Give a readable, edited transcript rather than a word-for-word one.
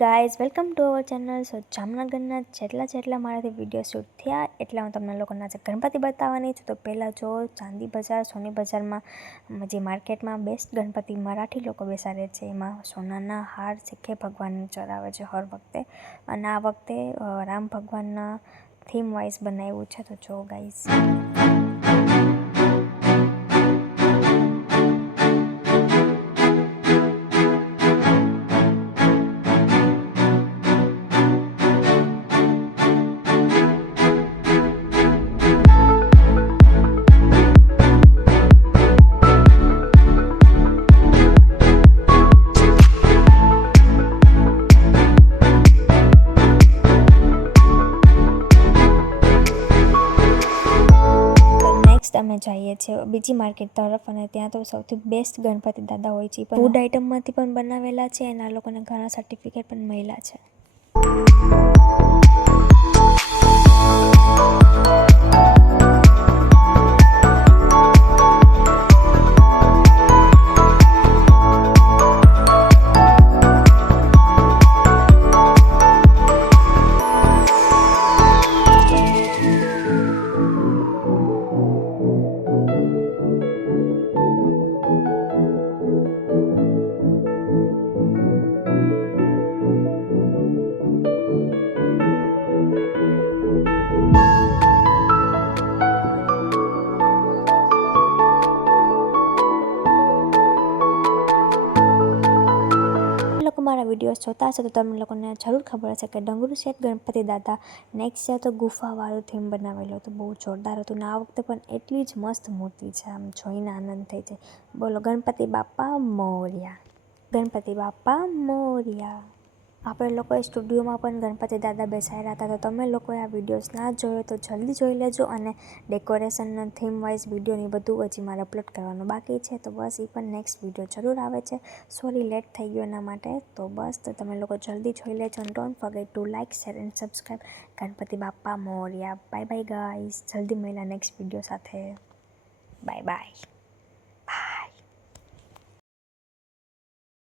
Guys, welcome to our channel. So જામનગરના જેટલા મારાથી વિડીયો શૂટ થયા એટલા હું તમને લોકોના આજે ગણપતિ બતાવવાની છું. તો પહેલાં જો ચાંદી બજાર, સોની બજારમાં જે માર્કેટમાં બેસ્ટ ગણપતિ મરાઠી લોકો બેસાડે છે, એમાં સોનાના હાર શીખે ભગવાન ચડાવે છે હર વખતે. અને આ વખતે રામ ભગવાનના થીમ વાઇઝ બનાવ્યું છે. તો જો ગાઈઝ, અમે જઈએ છીએ બીજી માર્કેટ તરફ, અને ત્યાં તો સૌથી બેસ્ટ ગણપતિ દાદા હોય છે. ફૂડ આઇટમમાંથી પણ બનાવેલા છે અને આ લોકોને ઘણા સર્ટિફિકેટ પણ મળ્યા છે. મારા વિડીયોઝ જોતા હશે તો તમને લોકોને જરૂર ખબર હશે કે ડંગરુ શેઠ ગણપતિ દાદા નેક્સ્ટ યર તો ગુફાવાળું થીમ બનાવેલું હતું, બહુ જોરદાર હતું. ને આ વખતે પણ એટલી જ મસ્ત મૂર્તિ છે, આમ જોઈને આનંદ થઈ જાય. બોલો ગણપતિ બાપા મોર્યા, ગણપતિ બાપા મોર્યા. આપણે લોકોએ સ્ટુડિયોમાં પણ ગણપતિ દાદા બેસાડ્યા હતા. તો તમે લોકોએ આ વિડીયોઝ ના જોયો તો જલ્દી જોઈ લેજો. અને ડેકોરેશનના થીમ વાઇઝ વિડીયોની બધું હજી મારે અપલોડ કરવાનું બાકી છે. તો બસ એ પણ નેક્સ્ટ વિડીયો જરૂર આવે છે. સોરી લેટ થઈ ગયો એના માટે. તો બસ તો તમે લોકો જલ્દી જોઈ લેજો. Don't forget two like, share and subscribe. Ganpati બાપા મોર્યા. બાય બાય ગાઈઝ, જલ્દી મળ્યા નેક્સ્ટ વિડીયો સાથે. Bye bye.